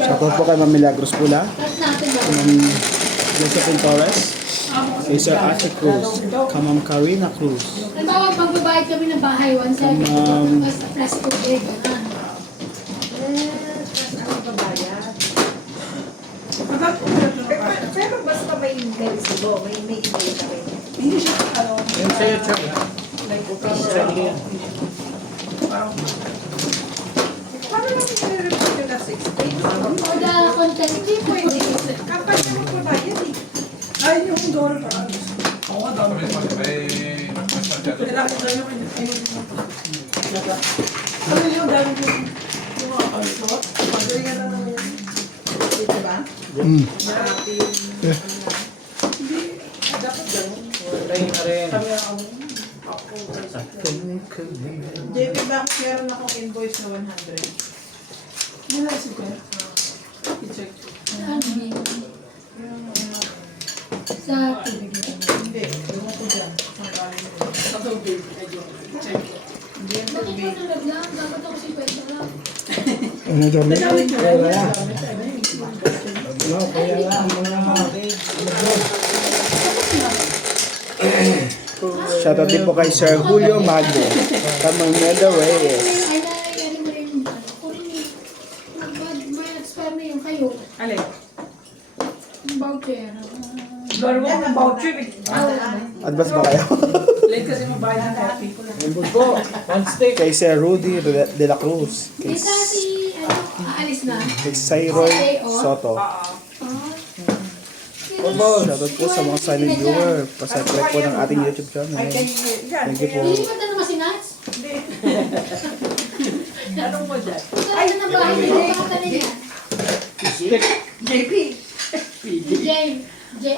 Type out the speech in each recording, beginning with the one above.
Shoutout po kay Ma'am Milagros Pula, Ma'am Josephine Torres, kay Sir Ache Cruz, kay Ma'am Karina Cruz, Halimbawa, magbabayad kami ng bahay, 170. Mas plus tubig. Pero basta may resibo, may email na rin. Hindi siya ano. Yan sa YouTube. Paano namin nire-report yung last 6 days? O the content, hindi pwede. Kapag na magbabayad eh. Ay, yung dollar pa. Oo, dollar pa. Kailangan ko yung ano yung dami yung mga kalot? Magalingan na naman yan. Dito ba? Mm. Hindi, dapat gano'n. Kami ako. JP, bakit meron akong invoice na 100? May naisip ko. I-check. Ano yun? Sa tubig. Hindi, ewan ko dyan. Saan galing yun? Sa tubig. I-check. Hindi yan Bakit tubig. mo nalaglang? Dapat ako si Kwento lang. Ano dyan? Nagamit ko. Shoutout din po kay Sir Julio Magno, kay Ma'am Nelda Reyes. Ay, ano mo rin. Kunin niyo. May expire na yung kayo. Alin? Yung voucher. Laro ko ng voucher. Advance ba kayo? Late kasi mabayad ng coffee. Kay Sir Rudy de la Cruz, kay Isa si, aalis na. Sayroy Soto. Shoutout po sa mga silent viewer. Pasubscribe po ng ating YouTube channel. Ay, kayo yan. Thank you po. Lilipat na naman si Nats. Hindi. Anong mo dyan? Ay, na ng bahay niya. Pakata na niya. JP. Jay. Jay.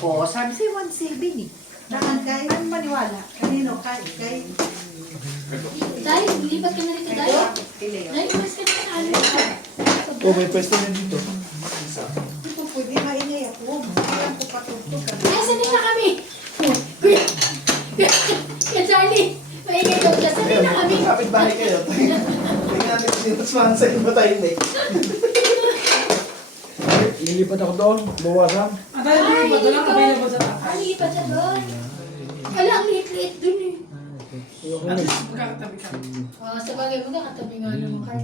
Oo, sabi siya 1.7 eh. Naman kay, ano maniwala? Kanino? Kay? Tay, lipat ka na rito, Tay. Tay, umalis ka na sa ano. Oh, may pwesto na dito. Ito pwede maingay ako. Kaya ko patutog ka. Ay, sanay na kami. Kuya. Kuya Charlie. Maingay daw siya. Sanay na kami. Kapit bahay kayo. Tingnan natin kung sino sponsor ba tayo na Lilipat ako doon. Bawasan. Ang tayo Ay, ba? Dalang ikaw. available sa taas. Ay, lipat siya doon. Wala, ang liit-liit dun eh. Magkakatabi ka. Sa bagay mo na, katabi nga naman kayo.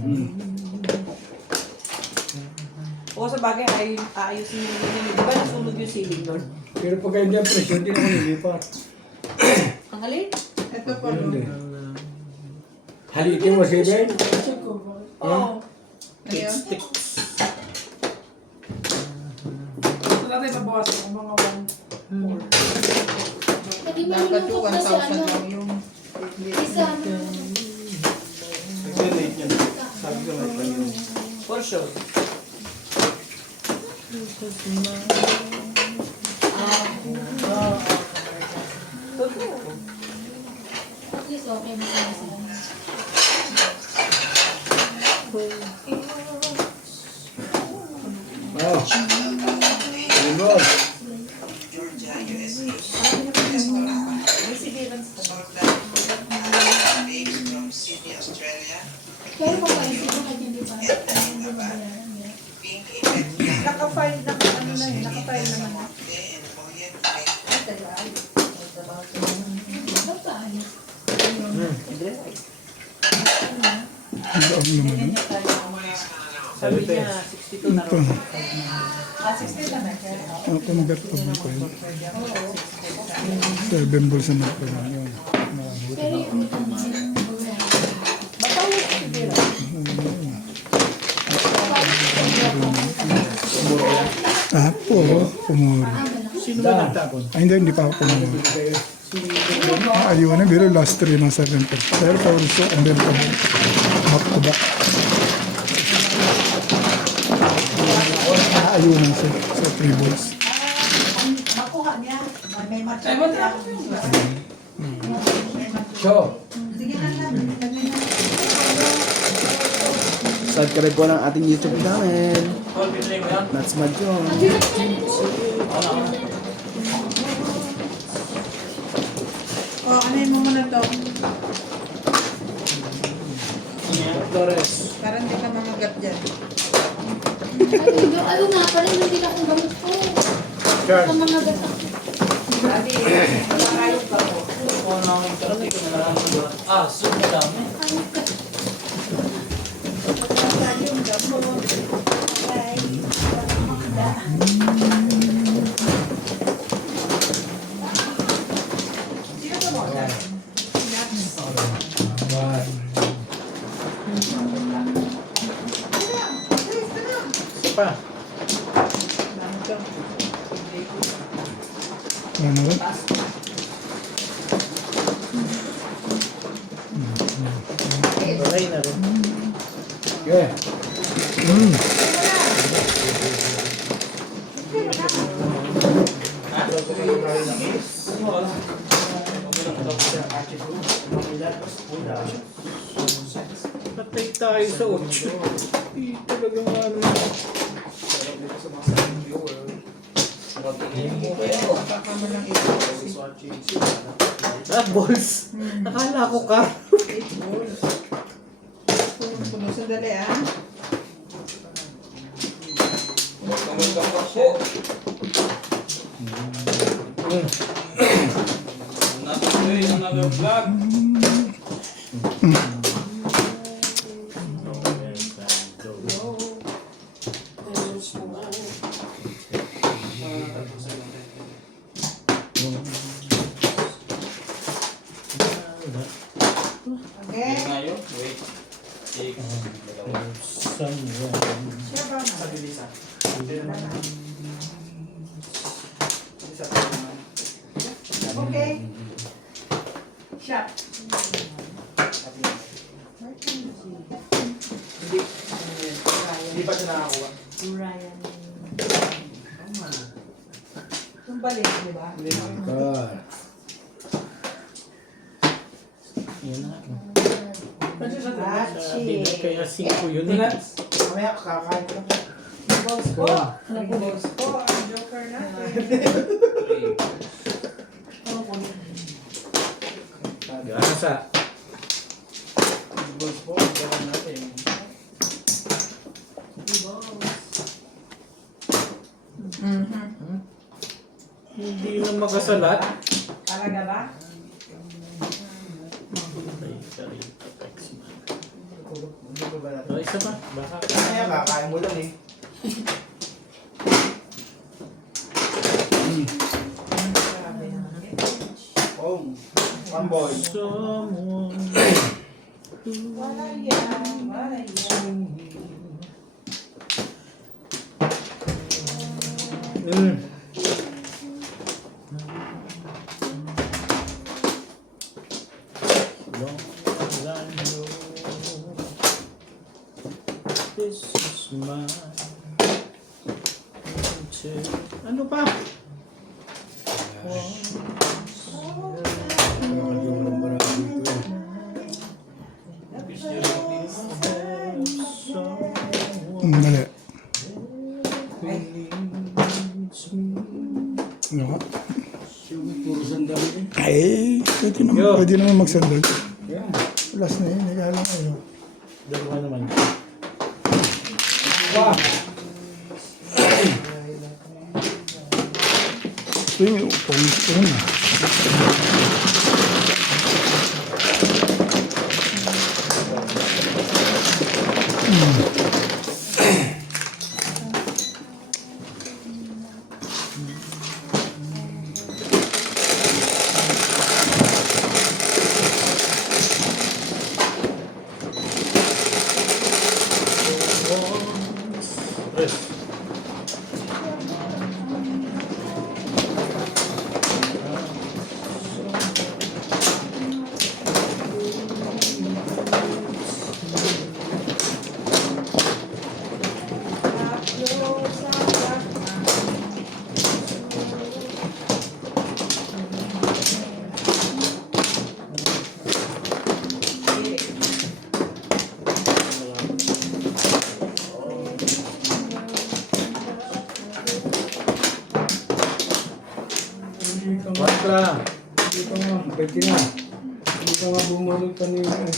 Oo, sa bagay ay aayusin mo yun. Di ba nasunog yung ceiling doon? Pero pag ganyan dyan, presyo, hindi na ako nilipat. Ang alin? Ito po. Hindi. Halikin mo, Steven? Check ko. Oo. Ayun. Ito natin mabawasan ng mga 1.4. Hindi mo Dapat yung nilukot na si 1,000 ano. lang yung... Isa ano. Sabi ko lang yun. For sure. At least okay mo sa isa. Oo. Limon. Pero kung paisip mo kahit hindi pa. Hindi mo bayaran niya. Naka-file na ano na yun. Naka-file naman na. Ba't pa ano? Ang loob naman. Sabi niya, 62 na Ito. rin. 60 na na. Ako nag-atpag na ko yun. 7 balls na ako yun. Pero yung bayaran. Matawag ko si Vera. Ah, puro. Pumuro. Sino ba nagtapon? Ay, hindi pa ako pumuro. Ayun na, pero last 3 ng 7 balls. Pero also, ang meron ka back to back. Ayun na sa 3 balls. Makuha niya. May match. Ay, wala ako yung glass. So, Sige na lang. Lagay na. Subscribe po ng ating YouTube channel. Nats Madyon. O, ano mo muna to? Torres. Parang di ka mamagat dyan. Ayaw nga pala, hindi na akong gamot ko. Sa mga gata. Sabi, nakakayot pa po. Yung gamot. Sino ba mo? Pa. Ano ba? Alay na rin. Yeah. Patay tayo sa 8. Talagang ano. Balls. Akala ko ka. Puno sandali ah. Another vlog. Okay. Ngayon, wait. Siya ba na? Okay. Siya. Hindi pa siya nakakuha. Ryan. Yung balik, di ba? God. Yan na. Sabi na kaya 5 yun eh. Mamaya kakain ka. Balls ko. Balls ko. Ang joker natin. Gasa. Boss po, gawin natin. Hindi na makasalat. Talaga ba? Hindi ko ba natin? O, isa pa. Baka. Mamaya kakain mo lang eh. Oh, Pamboy. Someone. Wala yan. Wala yan. Long as I know this is mine. Ano pa? Dali. Ano ka? Ay, pwede naman magsandal. Last na yun, nagala kayo. Dalawa naman. Ito yung upong ito na. Tres. Bakla. Hindi ka nga, pwede na. Hindi ka nga bumulog kanina eh.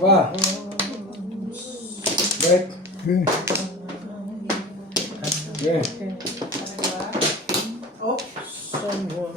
Ba? Baik. Okay. Okay. Oh, Someone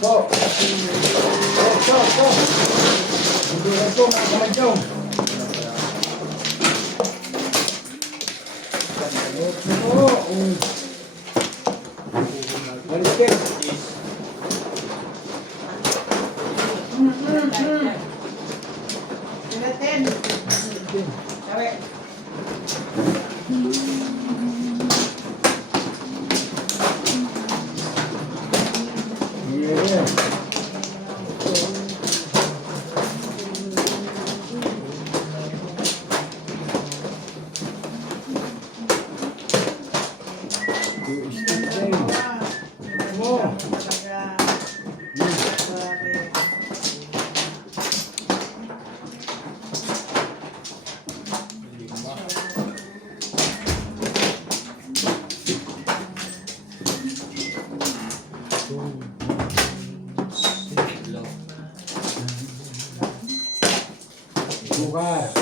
Go. Go, go, go. Duduk go, macam. Balik. Pinatin. Sabi. Yeah. Mo. Bukas.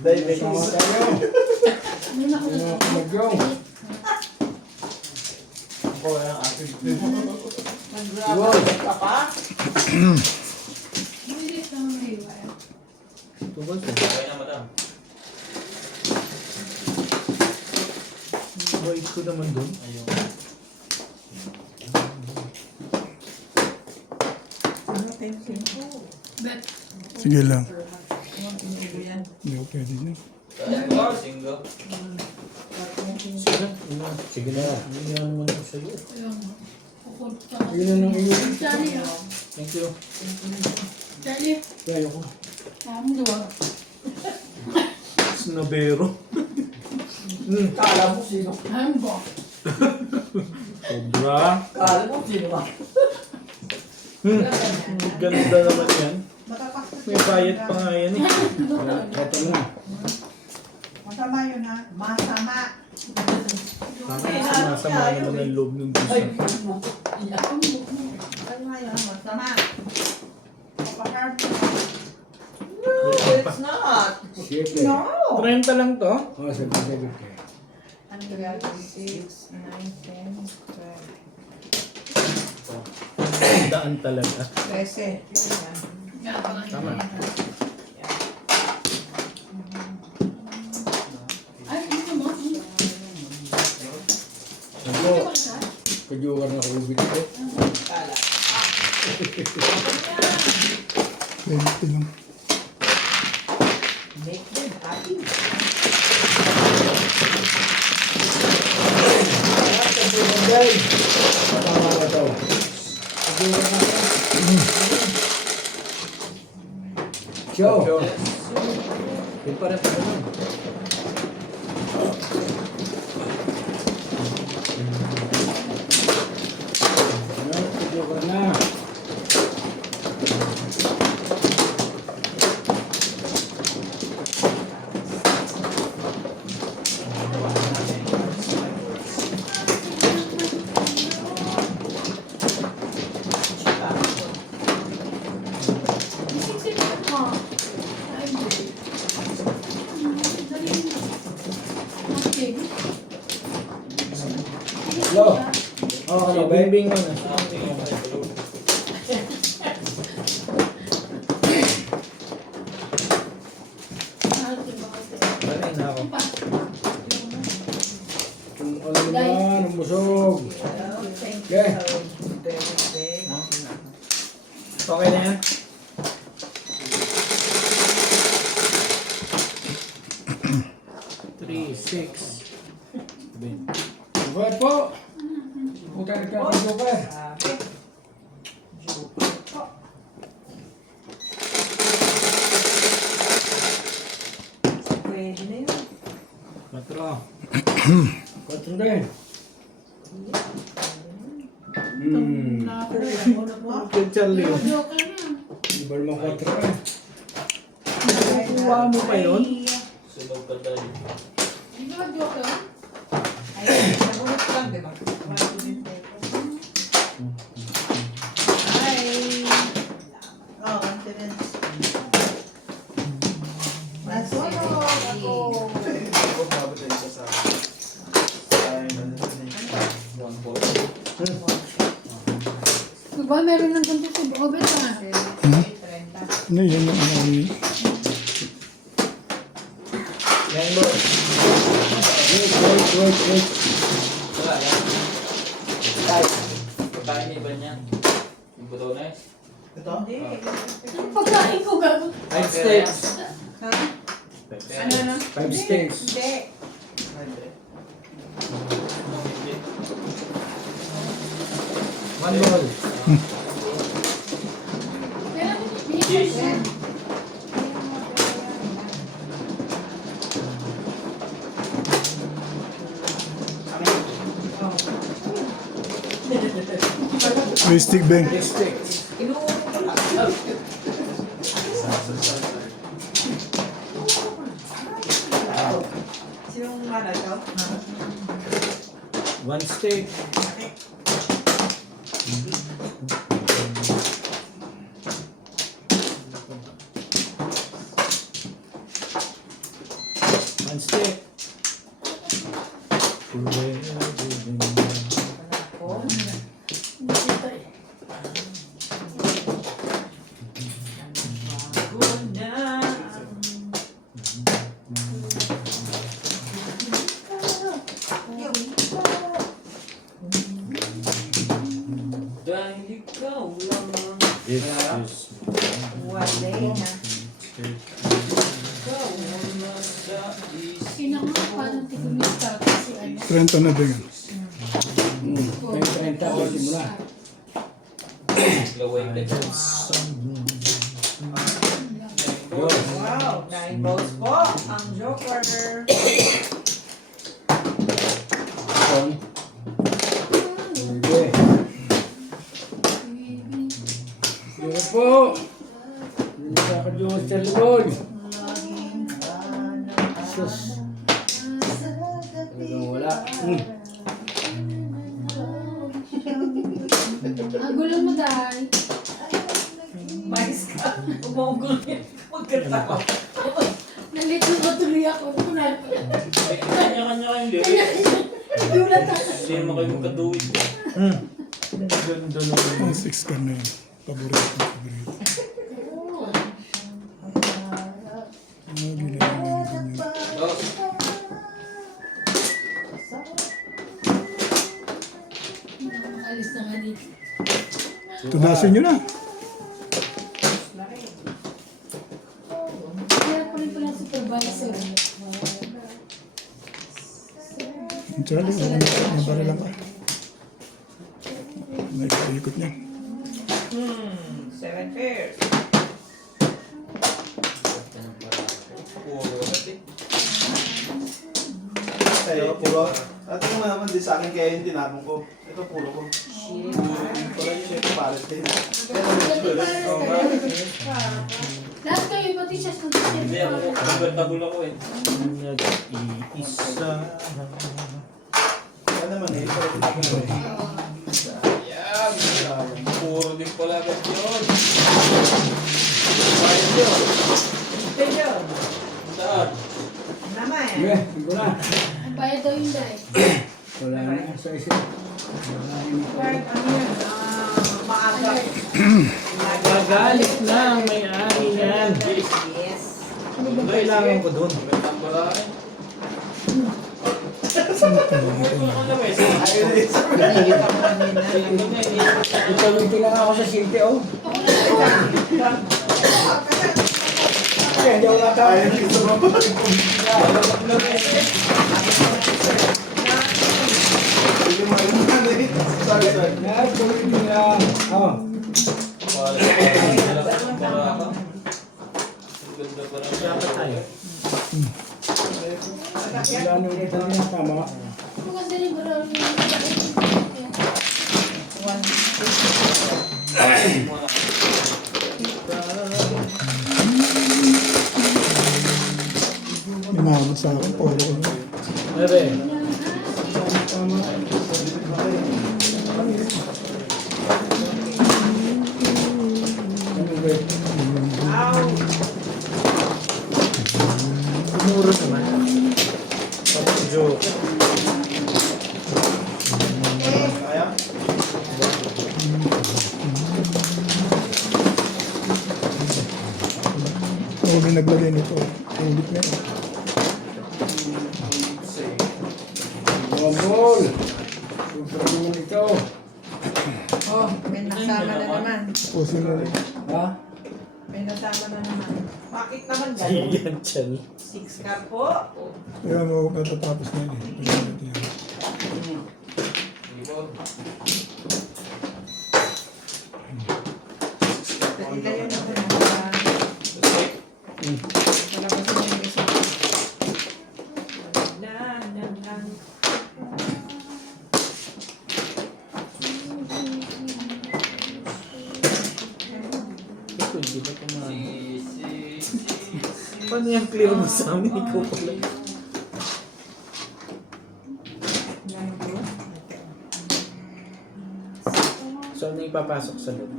Dahil may Sama tayo. Magyong. ako ang ating Mag-grab ka pa? Bilis lang ang hiwaya. bait ko naman doon. Bet. Sige lang. Hindi ko pwede dyan. Sige na. Hindi na naman ako sa'yo. Ayun. Pupunta. Yun na nang iyo. Charlie, ah. Thank you. Charlie. Kaya ko. Gawa. Snabero. Kala mo sino? Hambo. Sobra. Kala mo sino ba? Ganda naman yan. Matapakot. May bayad pa nga yan eh. Ito na. Masama yun ha. Masama. Masama naman ang loob ng gusto. Masama yun. Masama. Papakarp. It's not. Siete. No. 30 lang to. Oh, sabi. 6, 9, 10, 12. Daan talaga. 13. Tama. Ay, ano mo? Ako, kajuwar na kubit ko. Kala. 20 lang. Make them happy. Matama na ito. Kajuwar na ito. Show. Yung parang pa naman. Kajuwar na. Hello. Oh, ano ba? Bimbing mo na. Sanay na ako. Kung ano naman, umusog. Okay. Okay na yan? Three, six. Bukat po. Bukat ka pa bukat. Quatro din. Nakakuha Charlie. Joker na. Di ba naman quatro eh? Nakukuha mo pa yun? Hindi ba joker? Ay, nabunot lang, di ba? Ay. Oh, confidence. Mas ako. Ako mabot na isa sa... Diba meron ng ganito si Bobet na? Ano yun yung ano ni? Yan mo. Wait. Pagkain ni iba niya. Yung buto na eh. Ito? Hindi. Ang pagkain ko gago. 5 steaks. Ha? Ano na? 5 steaks. Hindi. One ball. Meron binigay. May stick ba? Steaks. Inuulit ko lang. Sinong mana ito? One steak. One steak. Dahil ikaw lang ang Wala na. nasa isip Kinama parang tikumista kasi ano. 30 na din. May 30 ako simula. laway ka. Wow, 9 balls po. Ang Joker. Sige. Sige po. Nilakad yung cellphone. Sus. Talagang wala. Ang gulo mo dahil. Mais ka. Umungol yan. Magkatawa. Nalito ko tuloy ako. Kanya-kanya kayong lyrics. Nagulat ako. Hindi mo kayo magkaduwid. Ganda naman. Ang 6 ka na yun. Paborito. Dos. Alis na nga dito. Tunasin nyo na. Kaya pa rin pala supervisor. Charlie, nabara lang ka. Nag-ikot niya. 7 pairs. Puro kasi. Sa'yo, puro. At yung naman din sa akin kaya yung tinapon ko. Ito puro ko. Puro yung shape pares din. Lahat kayo, pati siya sa Hindi ako. Convertible ako eh. Isa. Yan naman eh. Ito yung tinapon ko. Yan. Puro din pala agad yun. Bayad yun. Ito yun. Saan? Naman. Sige, siguro na. Ang bayad daw yung dahil. Wala na sa isip. Kahit ano yun, maaga. Magalit na ang may-ari yan. Yes. Ano ba kailangan ko doon? Tambarain. Ayun eh. Ito lang ako sa city, oh. Kaya hindi ako nakakain dito ba? Hindi mo alam na eh. Sorry. Tuloy nila. Oh. Ganda pa rin. Dapat tayo. Wala nung kita niya tama. Bukas din yung bro. Minamit sa akin, polo ko na. Bebe. Tumuro naman. Tapos joke. Kaya? Ako din naglagay nito. Ulit na yun. Bol! Susunod ito. Oh, may nasama na naman. Pusin mo rin. Ha? May nasama na naman. Bakit naman gano'n? Yan, chan. 6 ka po. Kaya mo katatapos na yun. Pagkakat yan. Dali yun ako na. Wala ba sa mga isa? Lang. Ito, hindi ba kumain? Paano yung clear mo sa amin? Ikaw pala. So, ano yung papasok sa loob?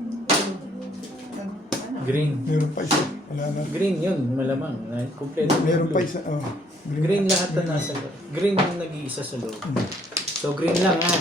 Green. Meron pa isa. Wala na. Green yun, malamang. Kompleto. Meron pa isa. Oh. Green lahat na nasa loob. Green yung nag-iisa sa loob. So, green lang ha.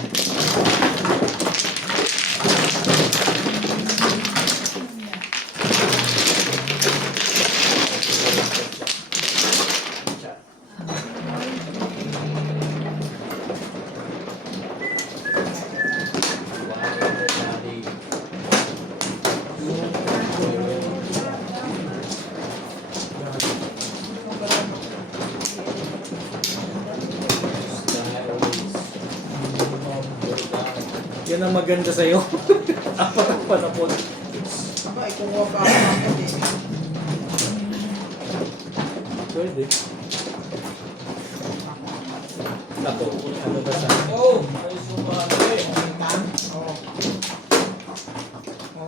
Yan ang maganda sa'yo. Apat ang panapon. Aba, ikuha pa ako agad eh. Pwede. Ako, ano ba sa akin? Oh! Ay, sumali.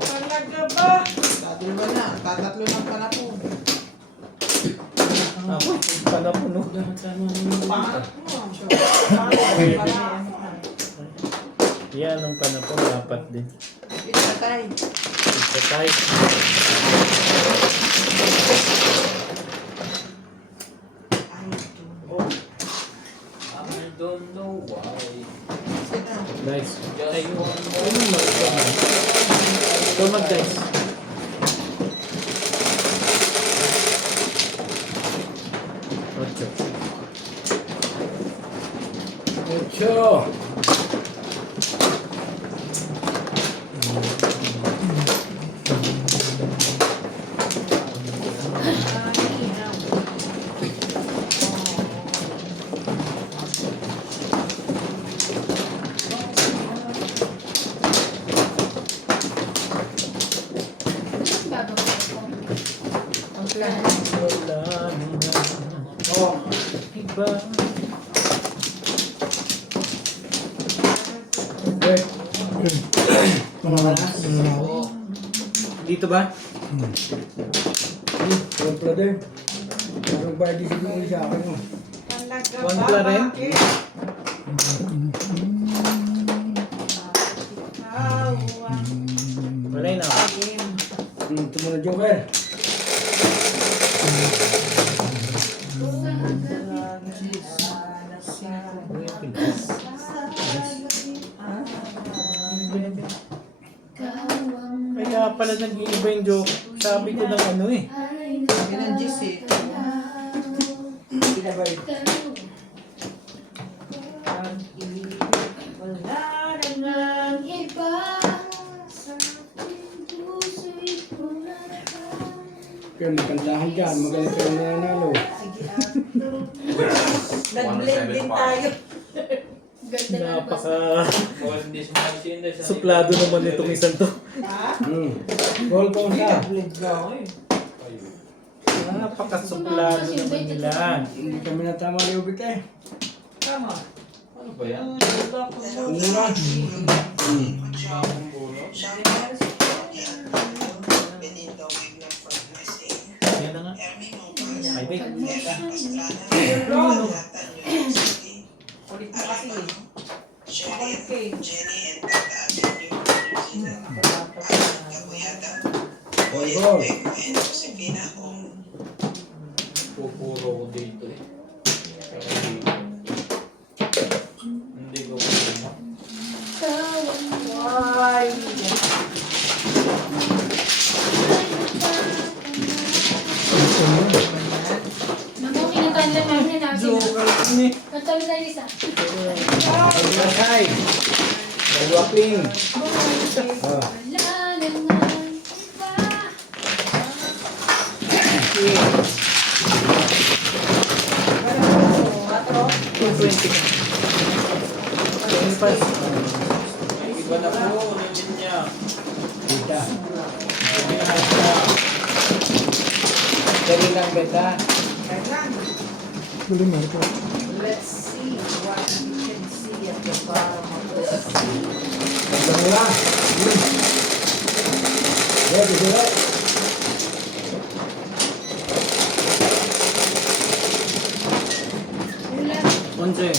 Talaga ba? Tatlo ba na? Tatatlo ng panapon. Ako, panapon no? Yan ang panapon, dapat din. Itatay. Ito tayo. Oh. I don't know why. Nice. Ay, ano mag-dice? Ito mag-dice. Ocho. Wala na. Oh, iba. Dito ba? Wala din. Parang ba di siguro sa akin mo? One pla rin? Wala na. Tumunod Joker. Kaya pala nag-iiba yung joke. Sabi ko ng ano eh. Sabi ng Gis eh. Wala nang iba sa aking puso'y pumataan. Kaya magkantahan dyan. Magaling kayo nanalo. Nag-blend din tayo. Ganda na ba? Napaka suplado naman itong isang to. Ha? Goal ko sa. Blend ka ako eh. Napakasuplado naman nila. Hindi kami natama ni Ubik eh. Tama. Ano ba yan? Mura. Yan na nga. Ay, wait. Ulit mo kasi eh. Makulit ka eh. Volleyball. Pupuro ko dito eh. Hindi ko kaya. Ay! Naku, kinatan lang namin natin. Joker ni. Kantali tayo isa. Masay. Dalawa clean. Wala naman iba. Patro. 220. 25. Iba na po. Nandiyan niya. Kita. Dali lang beta. Kailan? Galing Marco. Let's see what we can see at the bottom of the sea. Dalawa. Ready, ready. Wala. 11.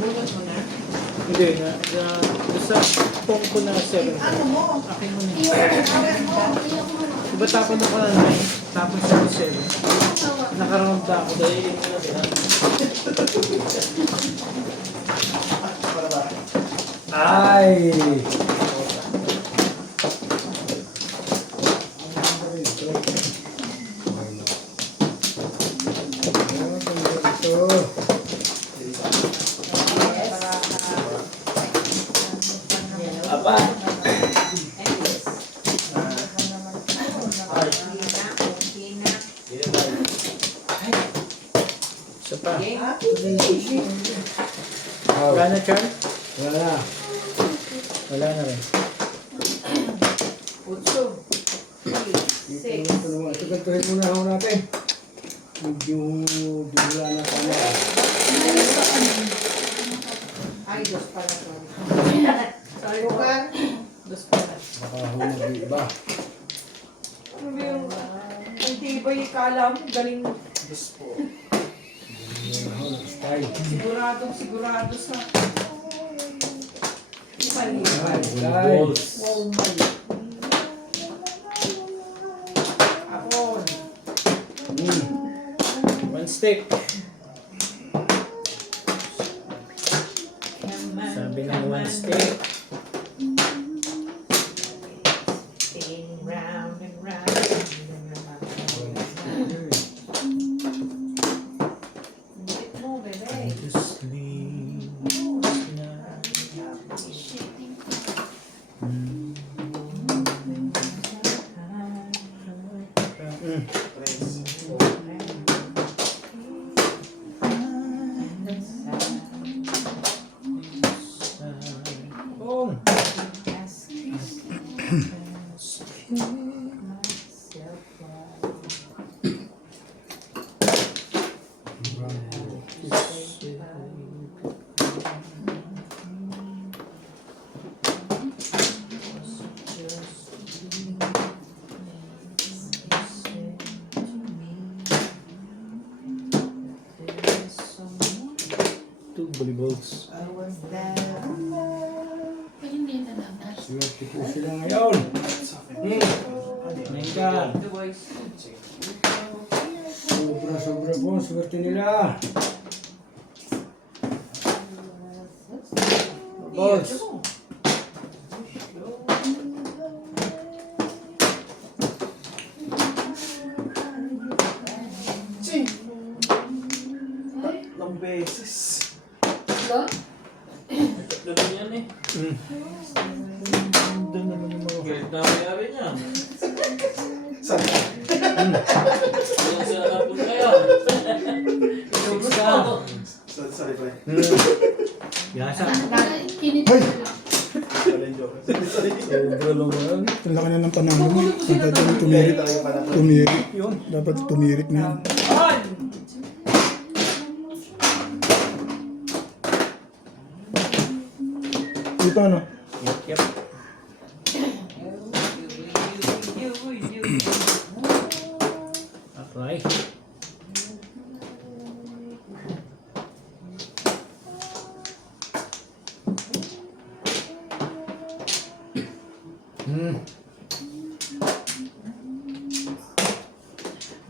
Bunot mo na. Hindi na. Basta phone ko na 7. Ano mo? Akin mo na. Iyon mo. Iyon mo. Diba tapon ako na 9? Tapon siya ng 7. Tawa. Nakaround na ako dahil yun na din. Para ba? Ay. Apa? Isa pa. Wala na, Char? Wala. Wala na rin. Utso. 3, 6. Tugantuhin muna ako natin. Medyo dula na kami. Ay, dos pala to. Sorry po. Dos pala. Baka humag iba. Ano ba yung... Ang tibay kala mo, galing... Style. Sigurado sa... Mali. Style. Wow, mali. Ako. One stick. Sabi ng one stick. Spinning round and round. Bit mo, bebe. To sleep. Boom. Two volleyballs. Pwede hindi na lang. Swerte po sila ngayon. Main ka. Sobra po ang swerte nila. Balls. Ching! Tatlong beses. Diba? Tatlo din yan eh. Doon naman yung mga... Galit na mayari niya. Saan? Saan sila napunta yan? Six ka. Sa reply. Yasa. Kinit ko lang. Wala yung joke. Sorry. Sobra naman. laki na ng panalo mo. Dapat yung Very tumirik. talaga yung panahon. Tumirik. Dapat tumirik na yan. Dito ano? Yep. Okay.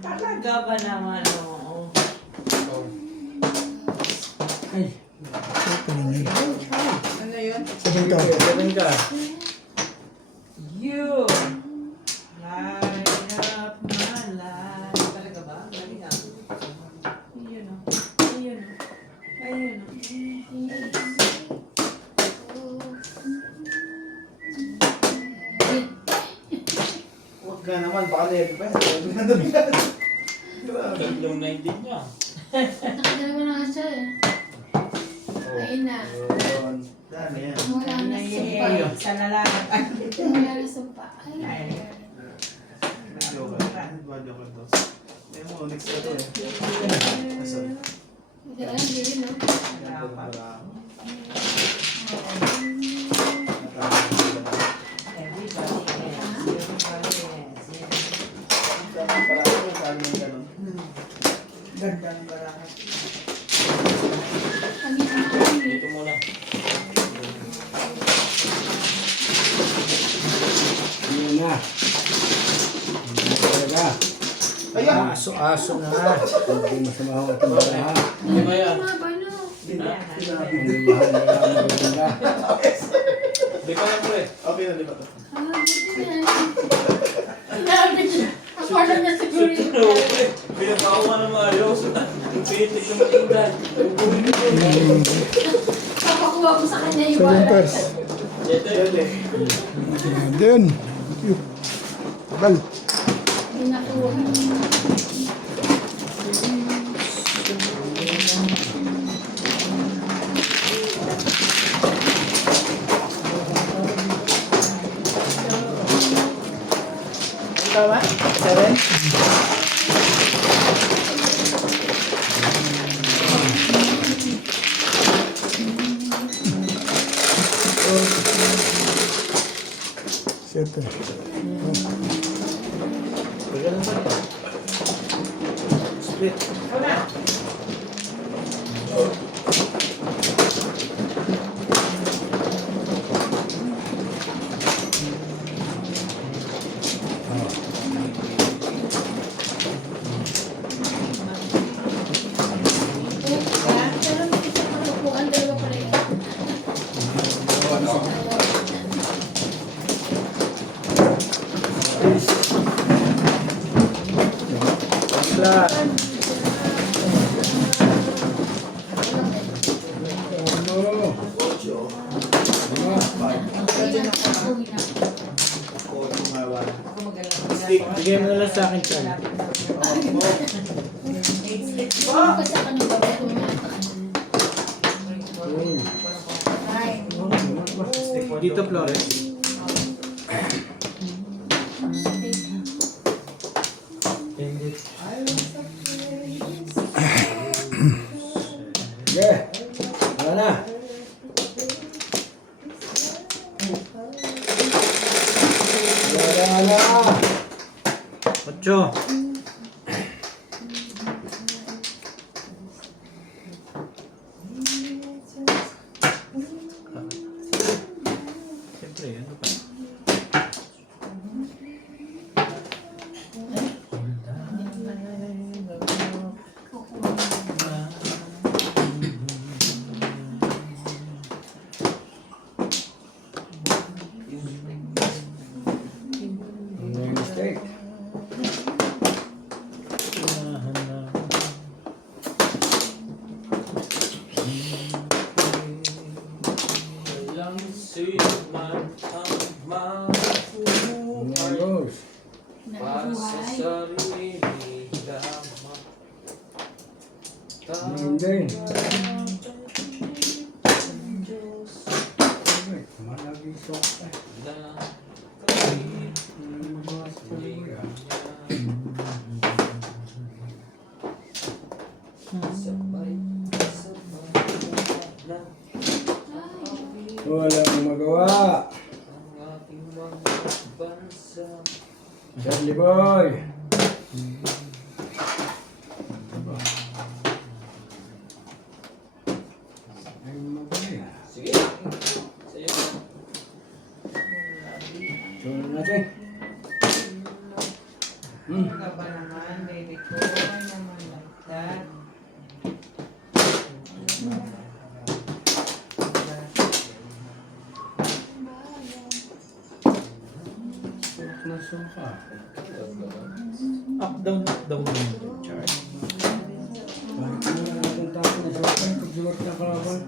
Talaga ba naman, oo? Ito lang yun. Ano yun? 7 ka. 7 ka. You light up my life. Talaga ba? Galing ah. Ayun o. Ayun o. Ayun o. Huwag ka naman, baka level pa yan. Tatlong 19 niya. Nakadalawa na nga siya eh. Ayun na. Yun. Dami yan. Wala na sumpa. Sa lalaki. Wala na sumpa. Ay. Joke lang. Joke lang to. May mo, next na to eh. Sorry. Hindi alam, hindi no? Gandang baraka. Ang ginagawa Dito muna. Yun na. Talaga. Ayan! Aso na. Hindi masama ang ating baraha. Di ba yan? Mga bano. Ang mahal na maganda. Di ba yan, pre? Okay na, di ba to? Ah, buti yan. Sinabi niya. Ang pala niya siguro Oo, yung pre. Pinagpakawa ng maayos. Pitik ng matinggan. papakuha ko sa kanya yung 7 pairs. Dede. Then. Tagal. Hindi nakuha. Tama? 7? Siyete. Pagka lang ba? Split. Pero hindi siya malupuan. Dalawa pala yun. Bigay mo na lang sa akin, Chan. Dito, Flores. Sige. Wala na. Wala na. 8. Siyempre, ano pa? May mistake. Goes. Hindi. Malagi so. Charlie boy. Ay, magaling. Sige. Sa'yo. Sunod natin. Ano ka ba naman, baby ko? Why naman like that? Suka na suka. Up, down, chart. Bakit mo na napunta ako na suka? Pagsuwag na kalaban.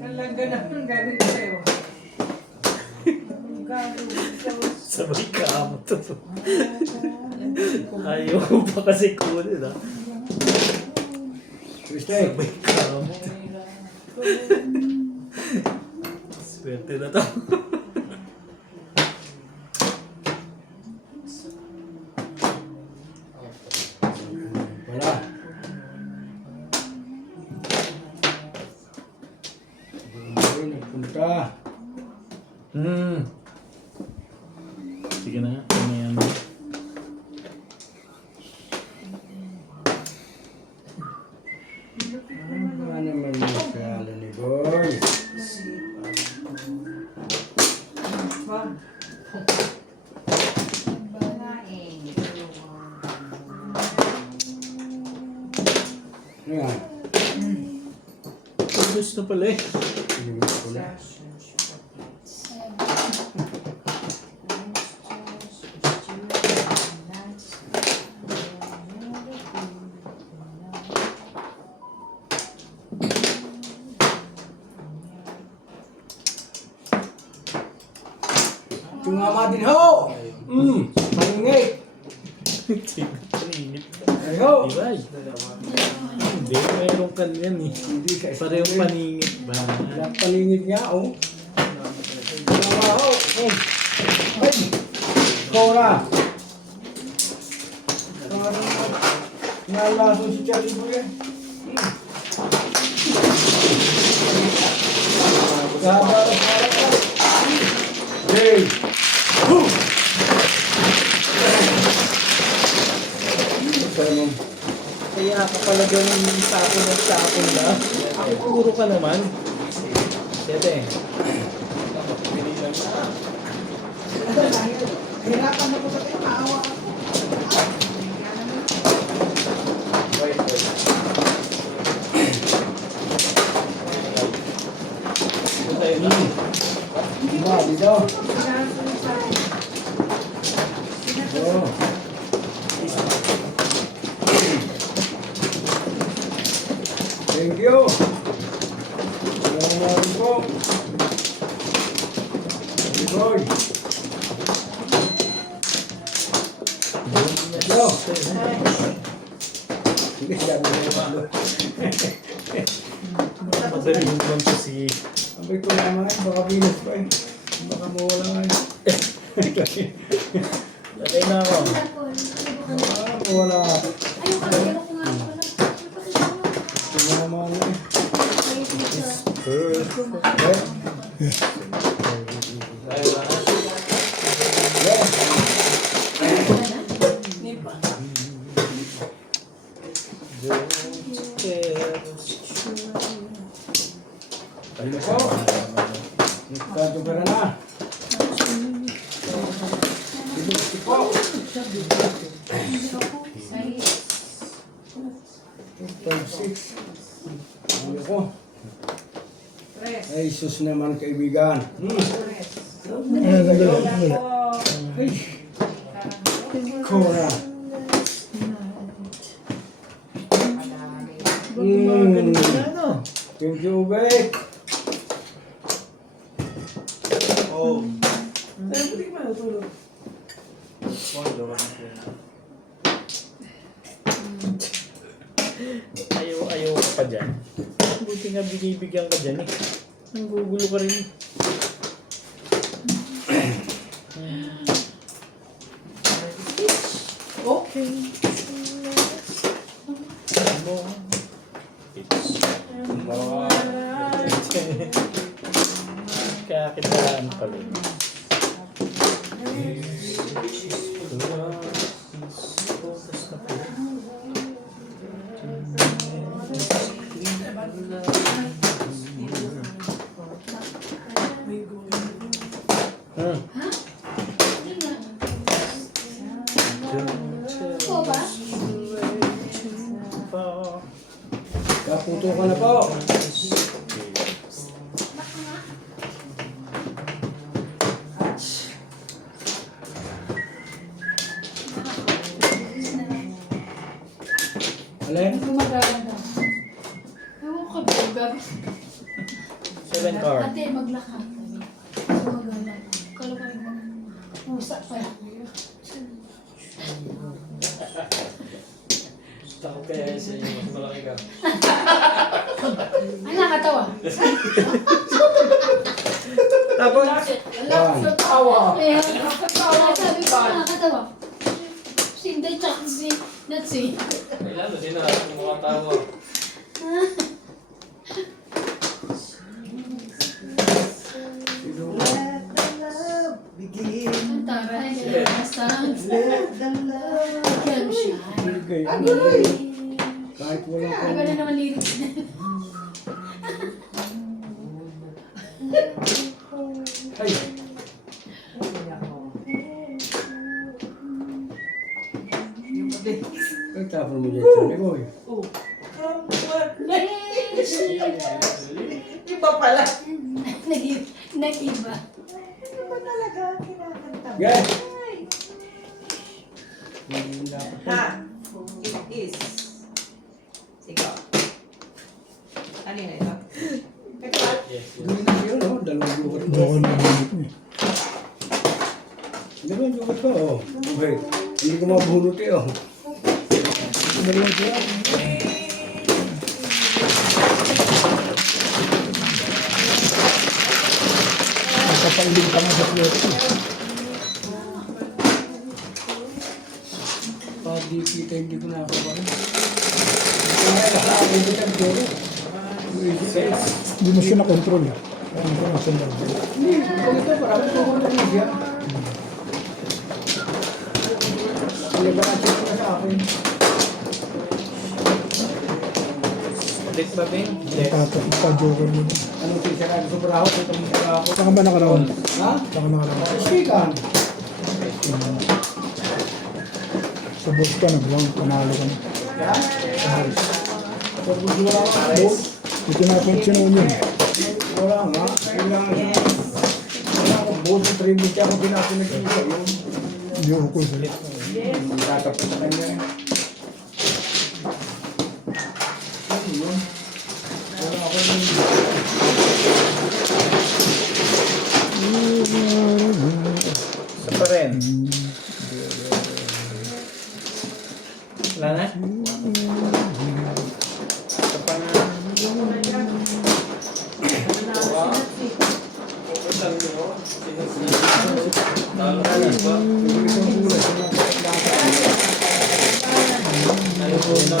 Talaga naman gagawin ko sa'yo. Sabay ka mo to. Ayaw ko pa kasi kunin ah. Kristay. Sabay ka mo. Swerte na to. Wala. Ay, nagpunta. Sige na, ano. Ano naman yung kala ni boy? Ma'am. Ayan. Pagos na pala eh. Sinimis ko na. Tumama din ho! Paningit! Paningit. Ay ho! Diba? Hindi, mayroong kanyan eh. Hindi ka Parehong paningit ba? Ang paningit niya, oh. Tumama ho! Oh. Ay! Kora! Nalaso si Charlie Boy eh. Hey! Kaya ka pala ganun tapon na. Ako puro ka naman. Siyete. Hirapan mo ko sa kayo, maawa ako. Diba, dito? Oh. Thank you. Salamat po. Boy. Ito. Hindi siya nilipalo. Madali yung lang kasi. Abay ko naman eh, baka binas pa eh. Baka mawala nga eh. Lagay na ako. Ah, mawala. Ayun ka, ayun ko nga pala. Tingnan naman eh. Ayun po. Nagkanto ka na. Ibuti po. 5-6. Ano po? Ay, sus naman kaibigan. Ay. Kora. Thank you, Beck. Oh. Ayaw ka pa dyan. Buti nga binibigyan ka dyan eh. Nanggugulo ka rin eh. Okay. Kaya kita pala. Hindi nga. Ito ba? Kaputo ka na po. Alin? Gumaganda. Ewan ko ba? Gabi. 7 card. Ate, maglakad. Gumaganda. Kala ko yung usap pa. Takot kaya sa inyo. Mas malaki ka. Ay, nakatawa. Tapos, Wala. Tawa. Kaya, sabi ko, nakatawa. Sinday tsaka si Natsi. ay lalo, sinaharap yung mga tawa. Ang taray, nasaan? Kaya mo siya. Bigay. Kahit walang Iba na naman lyrics na. Ay, ay tapon mo dyan sa likod. Iba pala. Nag-iba. Yan. Ha? It is. Sige. Kanina ito? Gawin na yun, no? Dalawang lugat mo. Bawal na gamit niya. Dalawang lugat ko, oh. Okay. Hindi ko mabunot eh, oh. Dalawang siya. Nakapailing ka na sa plate. Pag di kita, hindi ko nakakabahan. Kaya nakasabi ko ng puro. Hindi mo siya na-control. Kaya hindi ko na-control. Hindi, pag ito, parang puro na rin siya. Nag-a-check na sa akin. Ulit ba, Ben? Tapos pa-joker mo. Anong sisarado? Sobrang ako, itong mga ako. Saan ka ba nakaraon? Ha? Saan ka nakaraon? Speakan. Sa boss ka, nagwang, panalo ka na. Ha? Pag gusto wala ako, Boss, hindi tinapansin mo yun. wala nga. Kailangan. Wala ako, boss, tribute ako pinapinag-isa yun. Hindi ako sa'yo. Tatapos sa kanya. Ano yun? Wala ako yung... Isa pa rin. Wala na? Isa pa na. Talo ka lang ba? Ayaw na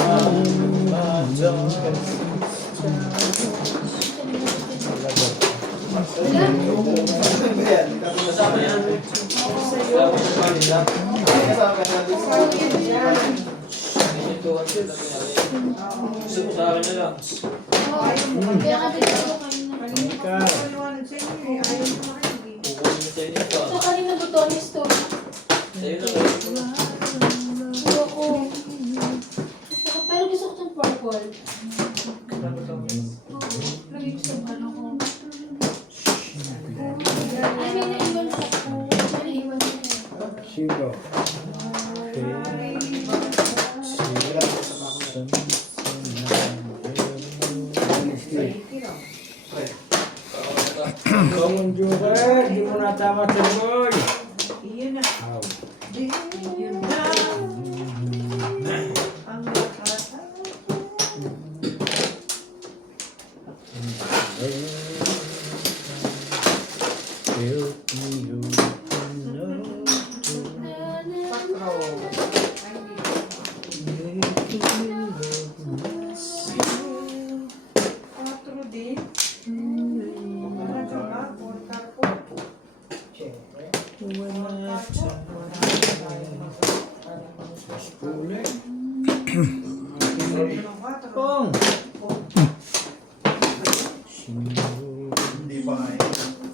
Kasama yan. Kasama yan. Gusto ko sa akin na lang. Kaya kami dito kayo na. Ikaw. Kukunin sa inyo pa. So, kanina butones to. Sa'yo na kayo. Ayoko. Pero gusto ko itong purple. Lagi gusto ko ano ko. Ay, may naiwan sa ko. May naiwan sa ko. Sino? Common Joker, di mo natama sa boy. Iyon na. Aw. Iyon na. Ang lakas. Patro din. Para ka ba?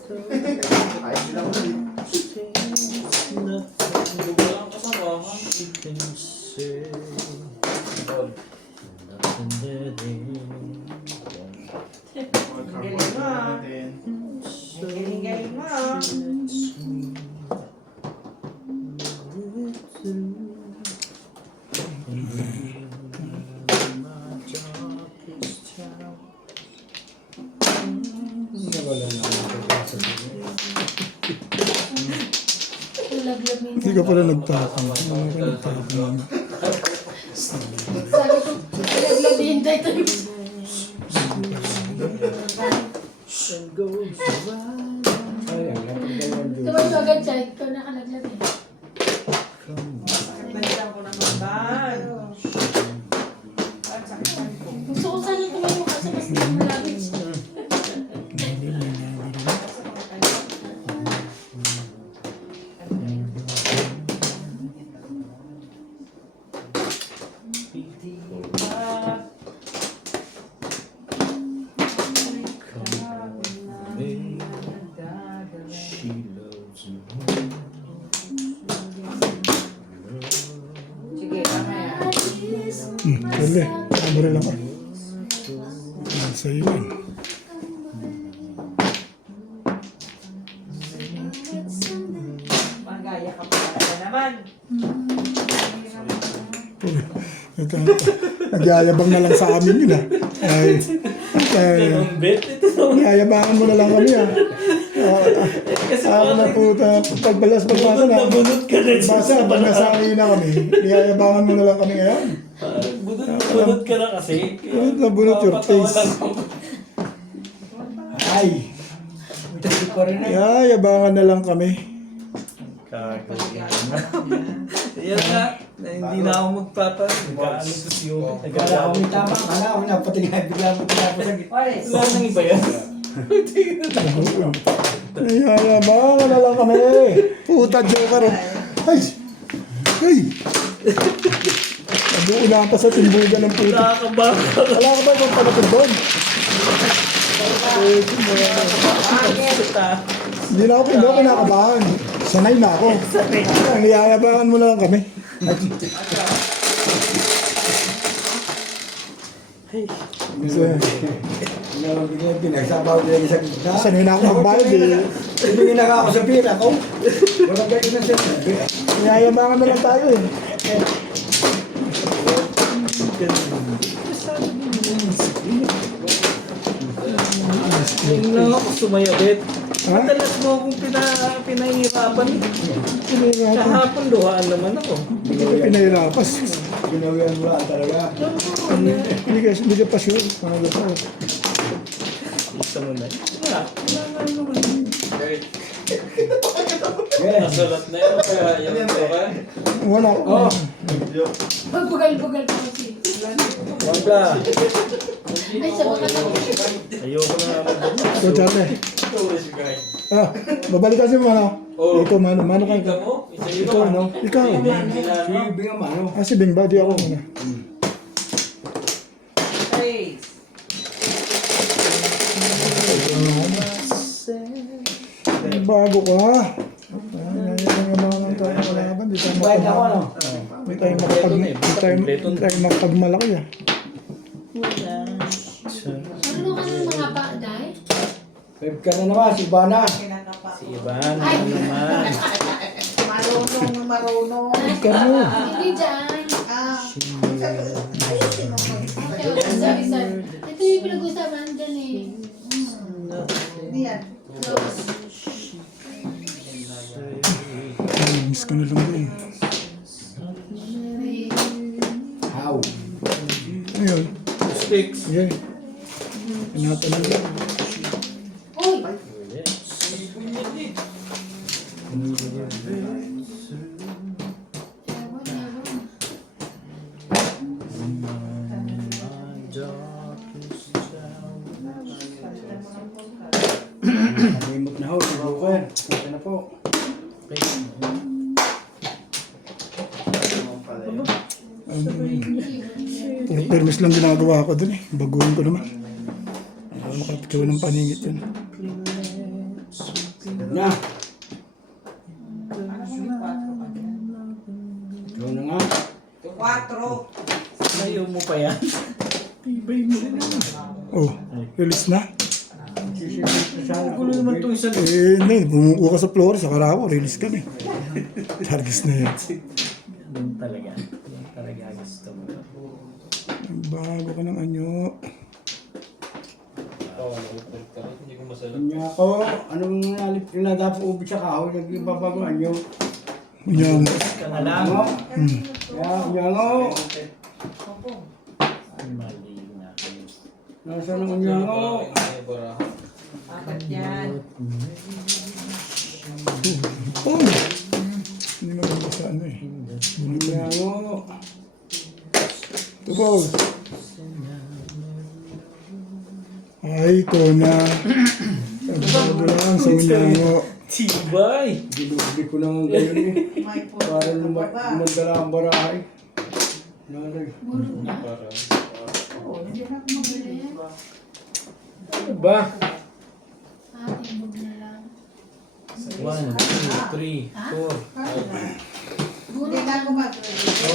Ayos sila ko rin. Wala kang kasama. You can say nothing that Galing-galing mo. Wala na ako pagkasa dito. Laglag minsan. Hindi ka pala nagtapang. Ano ka nagtapang? Sabi ko, laglag din tayo. Sayang, napagdawan dito. Tumayo agad siya, ikaw nakalaglag eh. Nagdang ko naman ba? At sakit ko. Gusto ko sana tumayo kasi mas malapit siya. she loves you. Sige, mamaya. Dali. Kamura lang ako. Yan, sa'yo yan. Magaya ka pa talaga naman. Ito, nagyayabang na lang sa amin yun ah. Ay, yayabangan mo na lang kami ah. Ako na puta, pagbalas pagbasa na. Basa, pag nasabi na kami, yayabangan mo na lang kami ngayon. Bunot ka na kasi. Bunot na bunot your face. Ay! Ito ko rin eh. Yayabangan na lang kami. Yan nga, na hindi na ako magpapalit. Nagkaano ko si Yogi. Wala akong may tama. Wala akong napatingin. Bigla mo tinapos ang Oris. Wala nang iba yan. Yayabangan na lang kami. Puta, joker. Ay! Ay! Nabuulan pa sa timbugan ng puta. Nakakabaka. Wala ka ba ibang palapit doon? Hindi na ako kinakabahan. Sanay na ako. Ang niyayabangan mo na lang kami. Pinagsabaw nila sa gitna. Sanay na ako magbayad eh. Ibigin na ako sa pira ko. Wala kayo na sinabi. Niyayabangan na lang tayo eh. Ngayon lang ako sumayabit. Ha? Madalas mo akong pinahirapan. Pinahirapan. Kahapon duhaan naman ako. Hindi ka pinahirapas. Ginawian mo lang talaga. Hindi ka pa sure. Ano ba? Isa mo na. Wala. Wala nga naman. Yes. Nasulat na yun. Kaya yung token. Wala. Oh. Magbugal-bugal pa kasi. Wala. Ay, sa baka Ayoko na naman doon. So, tsate. Ah, babalik kasi mo ano? Oh. Ikaw, mano ka. Ikaw mo? Ikaw, ano? Ikaw. Si Bingang Mano. Ah, si Bing ba? Di ako muna. Oris. Bago ka. Ngayon nga mga ng tayo kalaban. Di tayo Bayad ako ano? makapagmalaki ah. Ano ka ng mga pa, Day? Web ka na naman, si Ivana. Kinakapa. Si Ivan, ano naman? Marunong. Ikaw mo. Hindi dyan. Ah. Okay, sorry, sorry. Ito yung pinag-usapan dyan eh. Hindi yan. Miss ko na lang din. How? Ayun. Sticks. Sige. Tinatanong lang. Uy! Yabon, yabon. Remote na ho, si Joker. Ito na po. Puro permis lang ginagawa ko dun eh. Baguhin ko naman. Ayaw makapagawa ng paningit yun. Na. Ikaw na nga. 4. Ayaw mo pa yan. Oh, release na. Gulo naman itong isang... Hindi, bumuko ka sa Flores, sa Caraco, release kami. Targis na yun. Ganun talaga. Ganun talaga gusto mo. Bago ka ng anyo. Kanya ako, anong nadapo ubit sa kahoy, nagbabagoan nyo. Unyang. Ka na lang. Kanya ako. Mali na. Nasaan ang kanya ako? 4 yan. Oh! Hindi maganda sa ano eh. Kanya ako. Tubaw! Ay, ito na. Sabi lang sa unyango. Tibay! Ginubi ko lang ang ganyan eh. Para lumandala ang barahay. Nanay. Gulong na. Ano ba? Timbog na lang. 1, 2, 3, 4. Gulong na. Oh,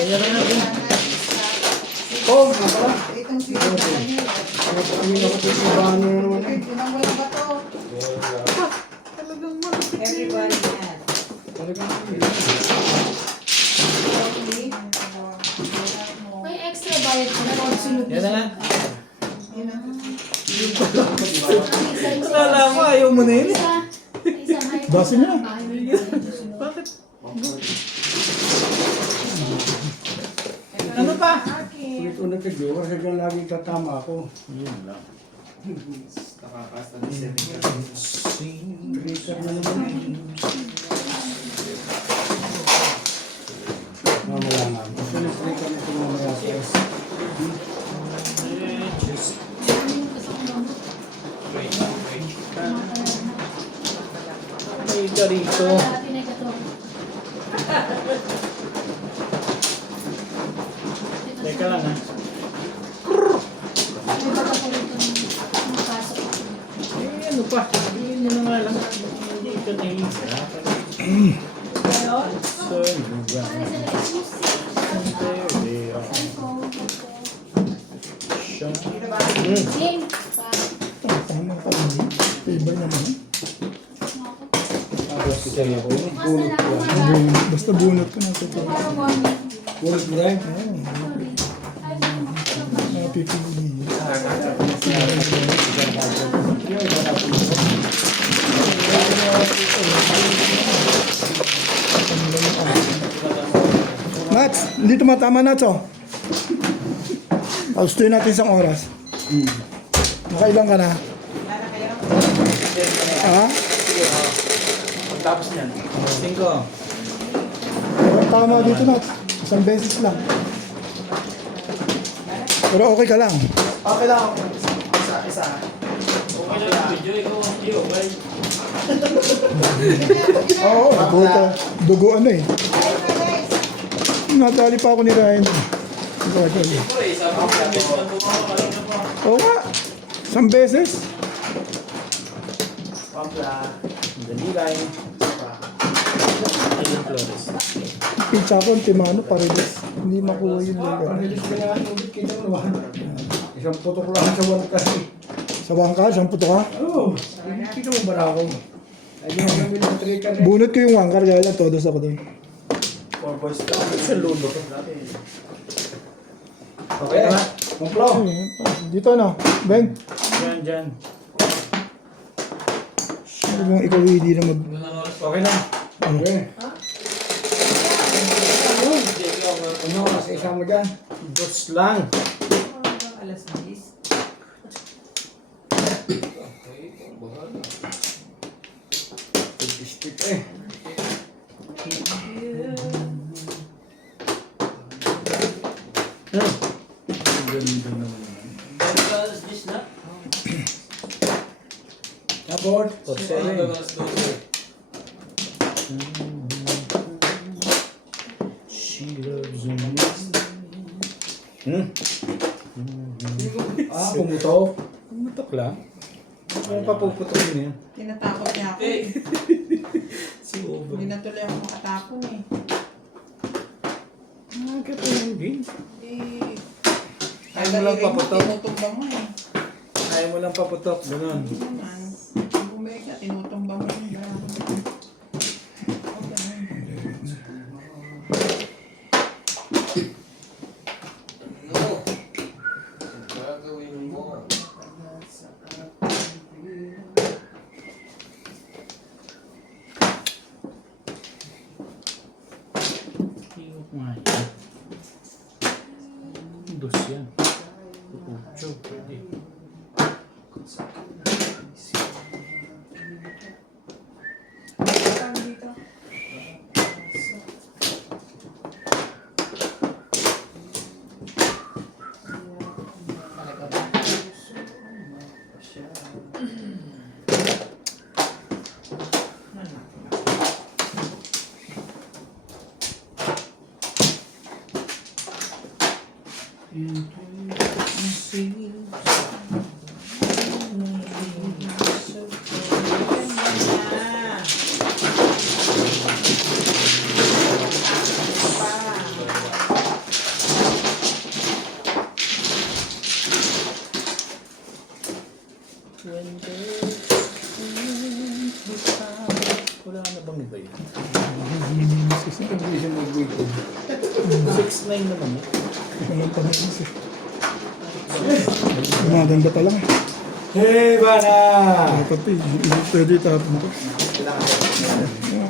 yan na natin. Oh, nga pala. Itong si Kami na ko tisibahan nyo na naman eh. Everybody yan. Talagang May extra bayad ko na kung sunod Yan na nga. Isa, Wala mo, ayaw mo na yun. Isa, may Base na. Bakit? Ano pa? ulit-ulit ka Joker, sadyang lagi tatama ako. Yun lang. Nakakasta ng setting. Breaker na naman eh. Mamaya nga. Gusto na breaker na ito mamaya sa S. May ka rito. Teka lang ha. Eh, ano pa? Sabihin mo na nga lang. Hindi ka nahihirapan. So, diba? Siya. Tama ka rin. Favor naman. Basta bunot ko na ito. Ulit mo rin. Napipili. Nats, hindi tumatama Nats oh. Gusto natin isang oras. Nakailang ka na? Ha? Pagtapos niyan. 5. Tama dito Nats. Isang beses lang. Pero okay ka lang. Okay lang ako. Isa. Okay lang video. Ikaw ang video. Bye. Oo, buta. Dugo ano eh. Nadali pa ako ni Ryan. Oo nga. Isang beses. Pampla. Dali lang. Ayun, Flores. Pizza ko, timano, paredes. Hindi makuha yun. Panilis ka nga, ulit kita mo naman. Isang putok lang sa wala kasi. Sa bangka, siyang puto ka. Oo. Kita mo ba na ako? Ay, di ako namin ng trika rin. Bunot ko yung wangkar, kaya lang todos ako doon. 4 boys lang. Sa lulo. Okay na. Kumplo. Dito no, Ben. Dyan. Sabi mong ikaw hindi na mag... Okay lang. Okay. Ano oras isa mo dyan? Dos lang. Alas 10. Pag-stick eh. Ganda naman. Tapos. She loves me. Pumutok. Pumutok lang. Ano pa puputok yun yan? Tinatakot niya ako. tuloy ako makatapon eh. Kaya po hindi. Eh, Ayaw mo lang paputok. tinutumbang mo eh. Ayaw mo lang paputok. Ganun. Hindi naman. Pag bumalik ka, tinutumbang mo yung dalawa. Iyok nga yan. Dos yan. Pupucho. Pwede. Tawag dito. Talaga ba? Wala na bang iba yan? Kasi hindi siya mag-waited. 6'9" naman eh. Walang pamalis eh. Maganda pa lang eh. Hey, bana! Pati, pwede tapon ko. Kailangan